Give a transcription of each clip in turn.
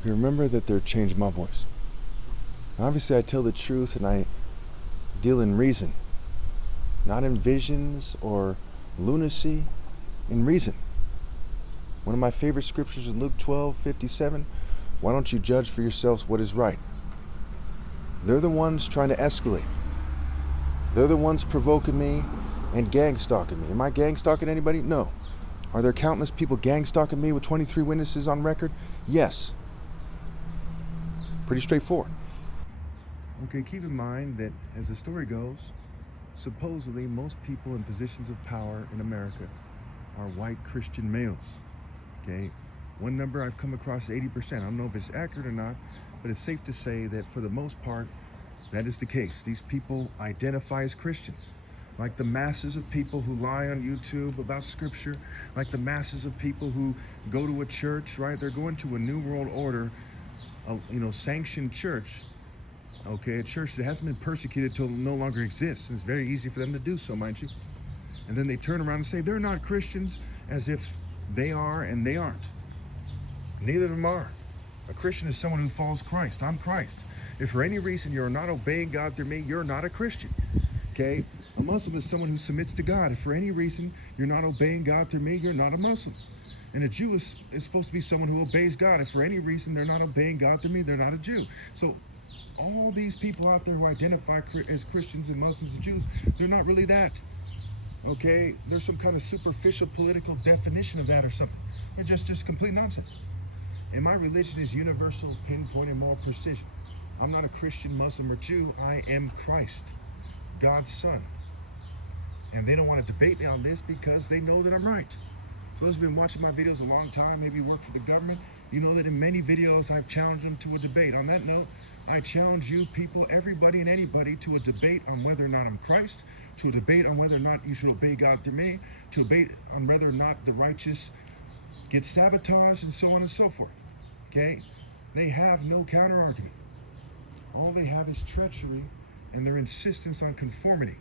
Okay, remember that they're changing my voice. Obviously, I tell the truth and I deal in reason, not in visions or lunacy, in reason. One of my favorite scriptures is Luke 12:57. Why don't you judge for yourselves what is right? They're the ones trying to escalate. They're the ones provoking me and gang stalking me. Am I gang stalking anybody? No. Are there countless people gang stalking me with 23 witnesses on record? Yes. Pretty straightforward. Okay, keep in mind that as the story goes, supposedly most people in positions of power in America are white Christian males. Okay, one number I've come across, 80%. I don't know if it's accurate or not, but it's safe to say that for the most part, that is the case. These people identify as Christians. Like the masses of people who lie on YouTube about scripture, like the masses of people who go to a church, right? They're going to a New World Order, sanctioned church, okay? A church that hasn't been persecuted till it no longer exists. And it's very easy for them to do so, mind you. And then they turn around and say they're not Christians, as if they are and they aren't. Neither of them are. A Christian is someone who follows Christ. I'm Christ. If for any reason you're not obeying God through me, you're not a Christian. Okay? A Muslim is someone who submits to God. If for any reason you're not obeying God through me, you're not a Muslim. And a Jew is supposed to be someone who obeys God. If for any reason they're not obeying God through me, they're not a Jew. So all these people out there who identify as Christians and Muslims and Jews, they're not really that. Okay? There's some kind of superficial political definition of that or something. It's just complete nonsense. And my religion is universal, pinpoint, and moral precision. I'm not a Christian, Muslim, or Jew. I am Christ, God's Son. And they don't want to debate me on this because they know that I'm right. For those who've been watching my videos a long time, maybe work for the government, you know that in many videos I've challenged them to a debate. On that note, I challenge you people, everybody and anybody, to a debate on whether or not I'm Christ, to a debate on whether or not you should obey God through me, to a debate on whether or not the righteous get sabotaged, and so on and so forth. Okay? They have no counter argument. All they have is treachery and their insistence on conformity.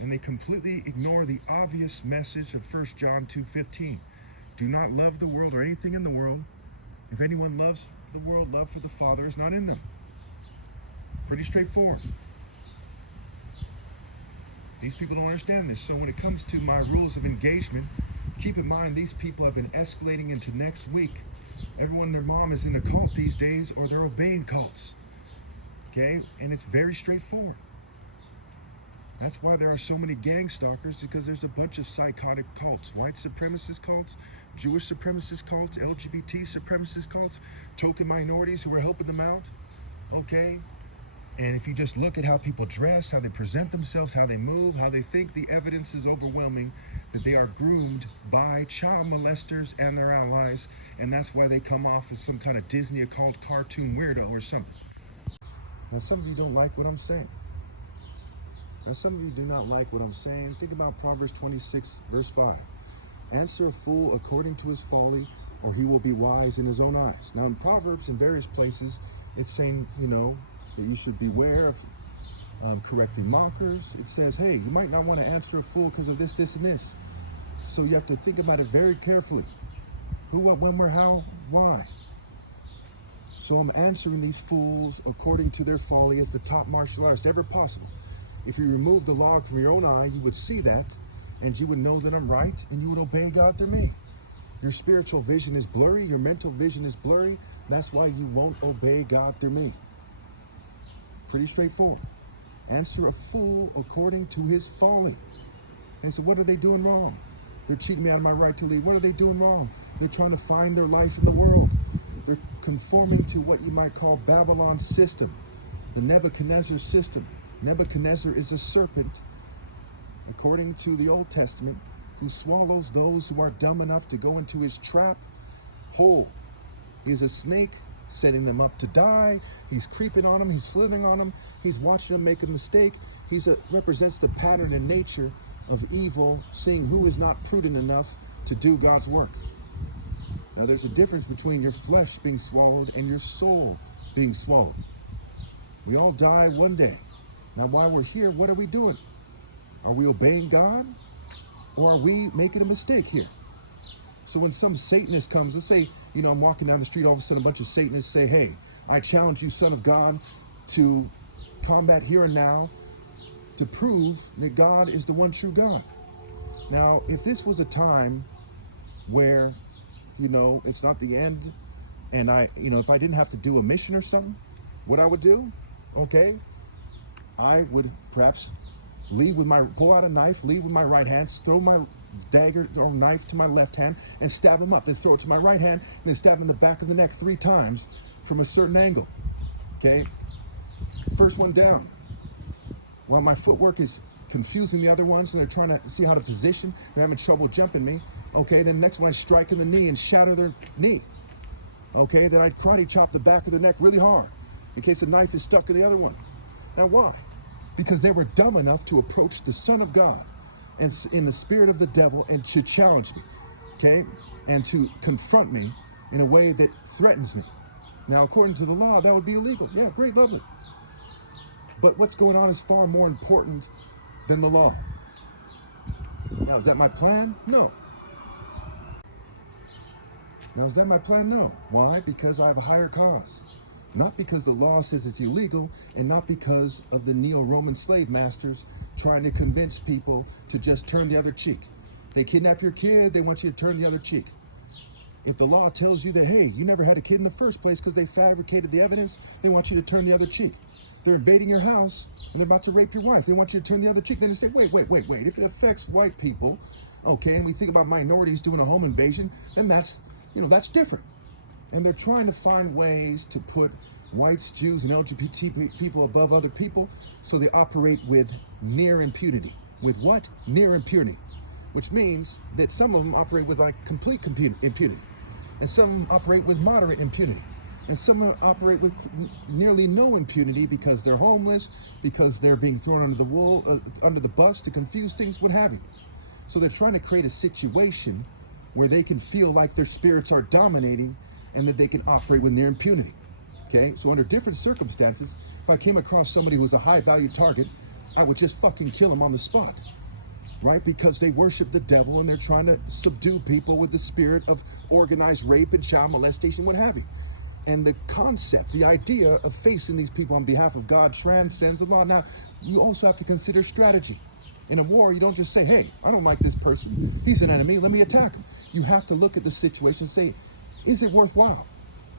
And they completely ignore the obvious message of 1 John 2:15. Do not love the world or anything in the world. If anyone loves the world, love for the Father is not in them. Pretty straightforward. These people don't understand this. So when it comes to my rules of engagement, keep in mind these people have been escalating into next week. Everyone and their mom is in a cult these days, or they're obeying cults. Okay? And it's very straightforward. That's why there are so many gang stalkers, because there's a bunch of psychotic cults. White supremacist cults, Jewish supremacist cults, LGBT supremacist cults, token minorities who are helping them out. Okay? And if you just look at how people dress, how they present themselves, how they move, how they think, the evidence is overwhelming that they are groomed by child molesters and their allies, and that's why they come off as some kind of Disney occult cartoon weirdo or something. Now, some of you don't like what I'm saying. Now, some of you do not like what I'm saying. Think about Proverbs 26, verse 5. Answer a fool according to his folly, or he will be wise in his own eyes. Now, in Proverbs, in various places, it's saying, that you should beware of correcting mockers. It says, hey, you might not want to answer a fool because of this, this, and this. So you have to think about it very carefully. Who, what, when, where, how, why. So I'm answering these fools according to their folly as the top martial artist ever possible. If you remove the log from your own eye, you would see that, and you would know that I'm right, and you would obey God through me. Your spiritual vision is blurry, your mental vision is blurry. That's why you won't obey God through me. Pretty straightforward. Answer a fool according to his folly. And so what are they doing wrong? They're cheating me out of my right to lead. What are they doing wrong? They're trying to find their life in the world. They're conforming to what you might call Babylon's system, the Nebuchadnezzar system. Nebuchadnezzar is a serpent, according to the Old Testament, who swallows those who are dumb enough to go into his trap whole. He is a snake, setting them up to die. He's creeping on them. He's slithering on them. He's watching them make a mistake. Represents the pattern in nature of evil, seeing who is not prudent enough to do God's work. Now, there's a difference between your flesh being swallowed and your soul being swallowed. We all die one day. Now, while we're here, what are we doing? Are we obeying God? Or are we making a mistake here? So when some Satanist comes, let's say I'm walking down the street, all of a sudden a bunch of Satanists say, hey, I challenge you, son of God, to combat here and now to prove that God is the one true God. Now, if this was a time where, it's not the end, and if I didn't have to do a mission or something, what I would do, okay, I would perhaps pull out a knife, lead with my right hand, throw my dagger or knife to my left hand, and stab him up. Then throw it to my right hand, and then stab him in the back of the neck 3 times from a certain angle. Okay? First one down. While my footwork is confusing the other ones, and they're trying to see how to position, they're having trouble jumping me. Okay, then next one I strike in the knee and shatter their knee. Okay, then I karate chop the back of their neck really hard in case the knife is stuck in the other one. Now why? Because they were dumb enough to approach the Son of God and in the spirit of the devil and to challenge me, okay, and to confront me in a way that threatens me. Now, according to the law, that would be illegal. Yeah, great, lovely. But what's going on is far more important than the law. Now, is that my plan? No. Now, is that my plan? No. Why? Because I have a higher cause. Not because the law says it's illegal, and not because of the neo-Roman slave masters trying to convince people to just turn the other cheek. They kidnap your kid, they want you to turn the other cheek. If the law tells you that, hey, you never had a kid in the first place because they fabricated the evidence, they want you to turn the other cheek. They're invading your house, and they're about to rape your wife. They want you to turn the other cheek. Then they say, wait. If it affects white people, okay, and we think about minorities doing a home invasion, then that's different. And they're trying to find ways to put whites, Jews, and LGBT people above other people, so they operate with near impunity. With what? Near impunity. Which means that some of them operate with complete impunity. And some operate with moderate impunity. And some operate with nearly no impunity because they're homeless, because they're being thrown under the bus to confuse things, what have you. So they're trying to create a situation where they can feel like their spirits are dominating and that they can operate with near impunity. Okay, so under different circumstances, if I came across somebody who was a high value target, I would just fucking kill him on the spot, right? Because they worship the devil and they're trying to subdue people with the spirit of organized rape and child molestation, what have you. And the concept, the idea of facing these people on behalf of God transcends the law. Now, you also have to consider strategy. In a war, you don't just say, hey, I don't like this person, he's an enemy, let me attack him. You have to look at the situation and say, is it worthwhile?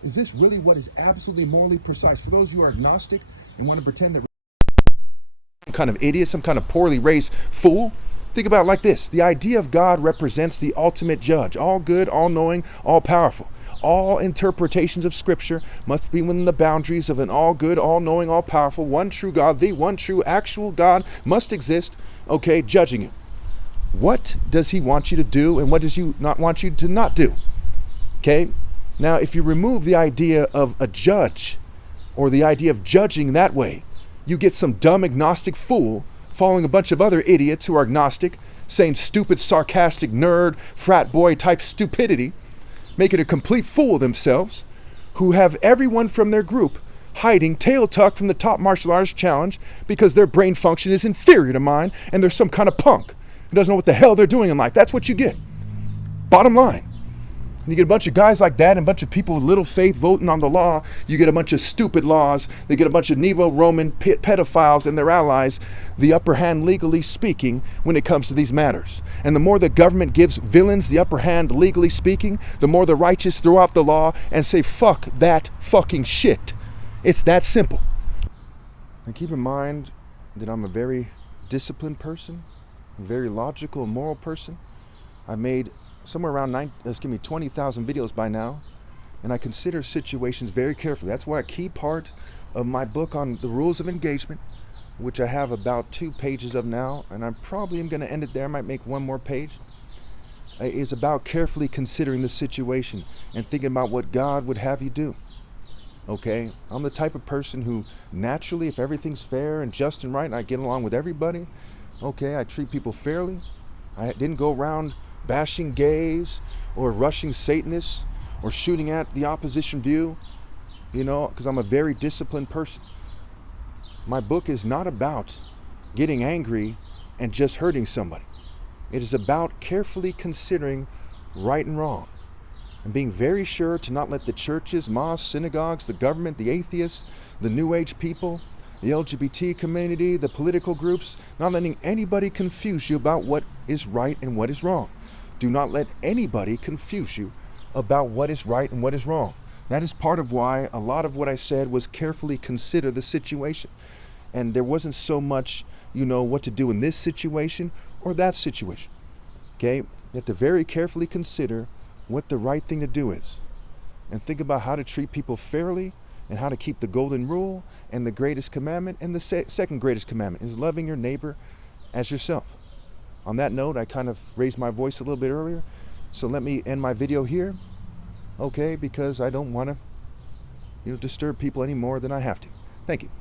Is this really what is absolutely morally precise? For those who are agnostic and want to pretend that some kind of idiot, some kind of poorly raised fool, think about it like this. The idea of God represents the ultimate judge, all good, all knowing, all powerful. All interpretations of Scripture must be within the boundaries of an all good, all knowing, all powerful, one true God. The one true actual God must exist, okay, judging you. What does he want you to do and what does he not want you to not do? Okay? Now, if you remove the idea of a judge or the idea of judging that way, you get some dumb agnostic fool following a bunch of other idiots who are agnostic, saying stupid, sarcastic, nerd, frat boy type stupidity, making a complete fool of themselves, who have everyone from their group hiding tail tucked from the top martial arts challenge because their brain function is inferior to mine and they're some kind of punk who doesn't know what the hell they're doing in life. That's what you get. Bottom line. You get a bunch of guys like that and a bunch of people with little faith voting on the law. You get a bunch of stupid laws. They get a bunch of Neo-Roman pedophiles and their allies the upper hand, legally speaking, when it comes to these matters. And the more the government gives villains the upper hand, legally speaking, the more the righteous throw out the law and say, fuck that fucking shit. It's that simple. And keep in mind that I'm a very disciplined person, a very logical and moral person. I made somewhere around 20,000 videos by now, and I consider situations very carefully. That's why a key part of my book on the rules of engagement, which I have about 2 pages of now, and I probably am going to end it there, I might make 1 more page, is about carefully considering the situation and thinking about what God would have you do. Okay? I'm the type of person who naturally, if everything's fair and just and right, and I get along with everybody, okay, I treat people fairly. I didn't go around bashing gays or rushing Satanists or shooting at the opposition view, because I'm a very disciplined person. My book is not about getting angry and just hurting somebody. It is about carefully considering right and wrong. and being very sure to not let the churches, mosques, synagogues, the government, the atheists, the New Age people, the LGBT community, the political groups, not letting anybody confuse you about what is right and what is wrong. Do not let anybody confuse you about what is right and what is wrong. That is part of why a lot of what I said was carefully consider the situation. And there wasn't so much, what to do in this situation or that situation. Okay? You have to very carefully consider what the right thing to do is. And think about how to treat people fairly and how to keep the golden rule and the greatest commandment. And the second greatest commandment is loving your neighbor as yourself. On that note, I kind of raised my voice a little bit earlier. So let me end my video here. Okay, because I don't want to, disturb people any more than I have to. Thank you.